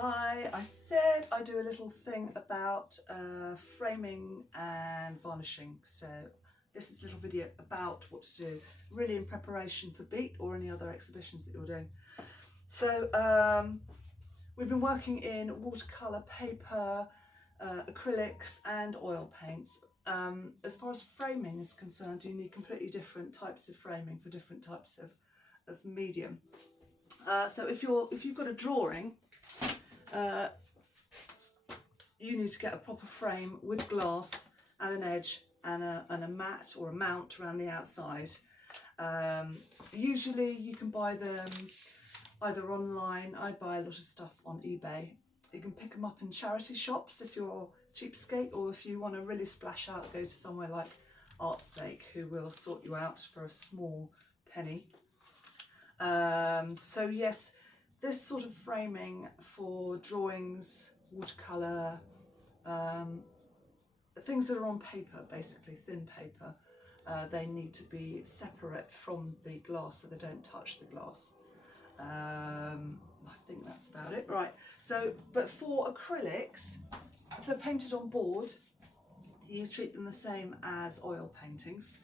Hi, I said I'd do a little thing about framing and varnishing. So this is a little video about what to do, really in preparation for Beat or any other exhibitions that you're doing. So we've been working in watercolour, paper, acrylics and oil paints. As far as framing is concerned, you need completely different types of framing for different types of medium. So if you've got a drawing, you need to get a proper frame with glass and an edge and a mat or a mount around the outside. Usually you can buy them either online. I buy a lot of stuff on eBay. You can pick them up in charity shops if you're cheapskate, or if you want to really splash out, go to somewhere like Artsake, who will sort you out for a small penny. So yes, this sort of framing for drawings, watercolour, things that are on paper, basically thin paper, they need to be separate from the glass so they don't touch the glass. I think that's about it. Right, so, but for acrylics, if they're painted on board, you treat them the same as oil paintings.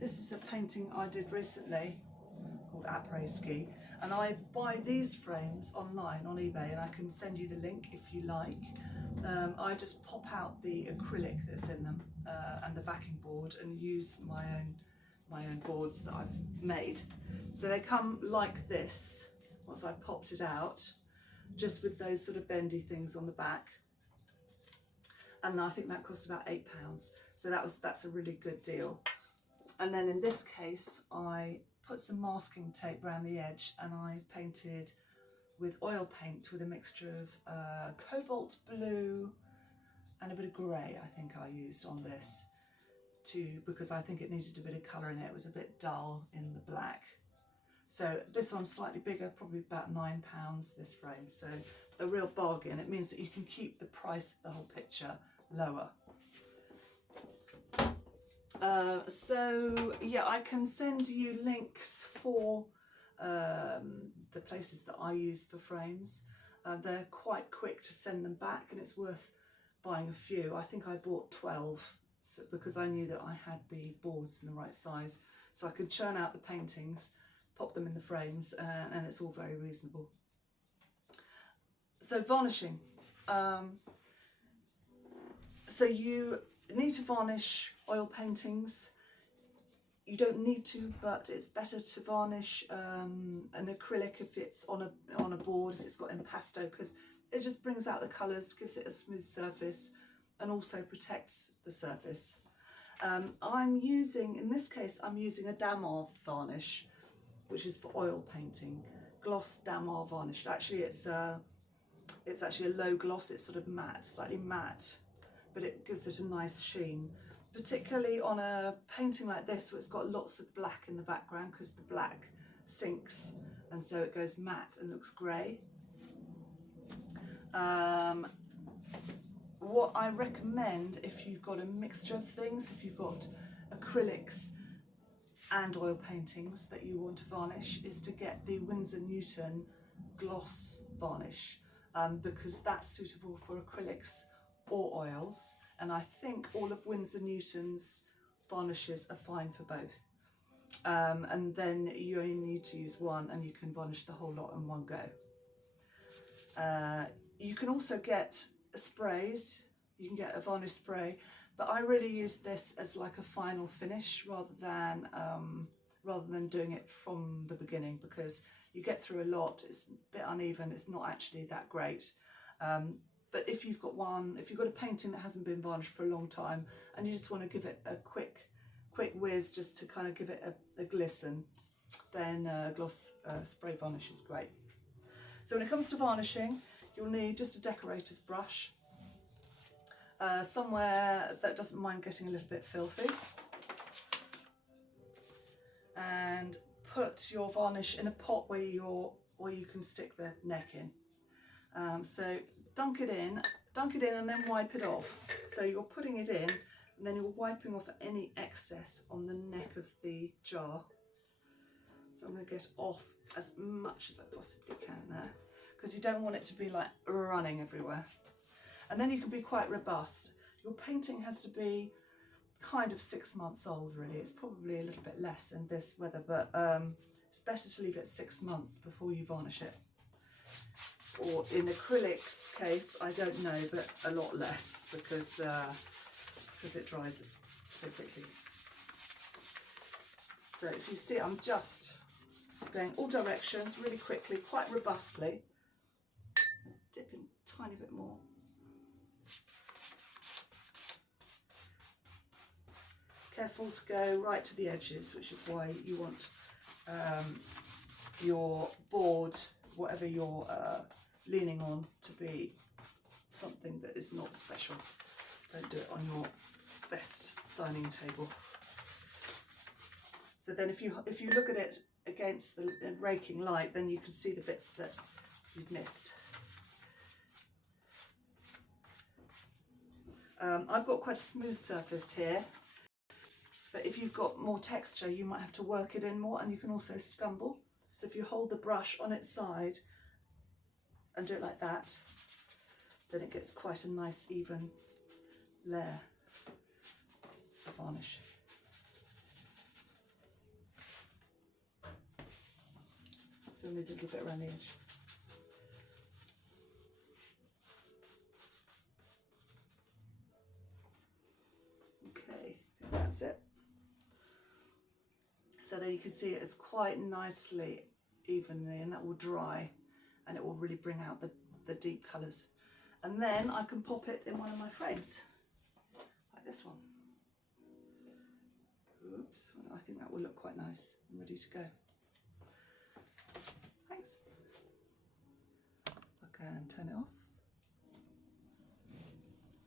This is a painting I did recently called Après Ski, and I buy these frames online on eBay, and I can send you the link if you like. I just pop out the acrylic that's in them and the backing board, and use my own boards that I've made. So they come like this once I've popped it out, just with those sort of bendy things on the back. And I think that cost about £8. So that's a really good deal. And then in this case, I put some masking tape around the edge, and I painted with oil paint with a mixture of cobalt blue and a bit of grey. I think I used on this because I think it needed a bit of colour in it. It was a bit dull in the black. So this one's slightly bigger, probably about £9, this frame. So a real bargain. It means that you can keep the price of the whole picture lower. So yeah, I can send you links for the places that I use for frames. They're quite quick to send them back, and it's worth buying a few. I think I bought 12 because I knew that I had the boards in the right size, so I could churn out the paintings, pop them in the frames, and it's all very reasonable. So varnishing. So you need to varnish oil paintings. You don't need to, but it's better to varnish an acrylic if it's on a board, if it's got impasto, because it just brings out the colours, gives it a smooth surface, and also protects the surface. In this case, I'm using a Damar varnish, which is for oil painting. Gloss Damar varnish. Actually, it's actually a low gloss. It's sort of matte, slightly matte, but it gives it a nice sheen. Particularly on a painting like this, where it's got lots of black in the background, because the black sinks, and so it goes matte and looks grey. What I recommend, if you've got a mixture of things, if you've got acrylics and oil paintings that you want to varnish, is to get the Winsor Newton gloss varnish, because that's suitable for acrylics or oils, and I think all of Winsor Newton's varnishes are fine for both. And then you only need to use one, and you can varnish the whole lot in one go. You can also get sprays. You can get a varnish spray, but I really use this as like a final finish rather than doing it from the beginning, because you get through a lot. It's a bit uneven. It's not actually that great. But if you've got a painting that hasn't been varnished for a long time, and you just want to give it a quick whiz just to kind of give it a glisten, then gloss spray varnish is great. So when it comes to varnishing, you'll need just a decorator's brush, somewhere that doesn't mind getting a little bit filthy, and put your varnish in a pot where you can stick the neck in. So dunk it in and then wipe it off. So you're putting it in, and then you're wiping off any excess on the neck of the jar. So I'm going to get off as much as I possibly can there, because you don't want it to be like running everywhere. And then you can be quite robust. Your painting has to be kind of 6 months old, really. It's probably a little bit less in this weather, but it's better to leave it 6 months before you varnish it. Or in acrylics case, I don't know, but a lot less, because it dries so quickly. So if you see, I'm just going all directions really quickly, quite robustly. Dip in a tiny bit more. Careful to go right to the edges, which is why you want your board, whatever you're leaning on, to be something that is not special. Don't do it on your best dining table. So then if you look at it against the raking light, then you can see the bits that you've missed. I've got quite a smooth surface here, but if you've got more texture, you might have to work it in more, and you can also scumble. So if you hold the brush on its side and do it like that, then it gets quite a nice even layer of varnish. So only a little bit around the edge. Okay, I think that's it. So there you can see it is quite nicely evenly, and that will dry, and it will really bring out the deep colours. And then I can pop it in one of my frames, like this one. Oops, I think that will look quite nice and ready to go. Thanks. I can turn it off.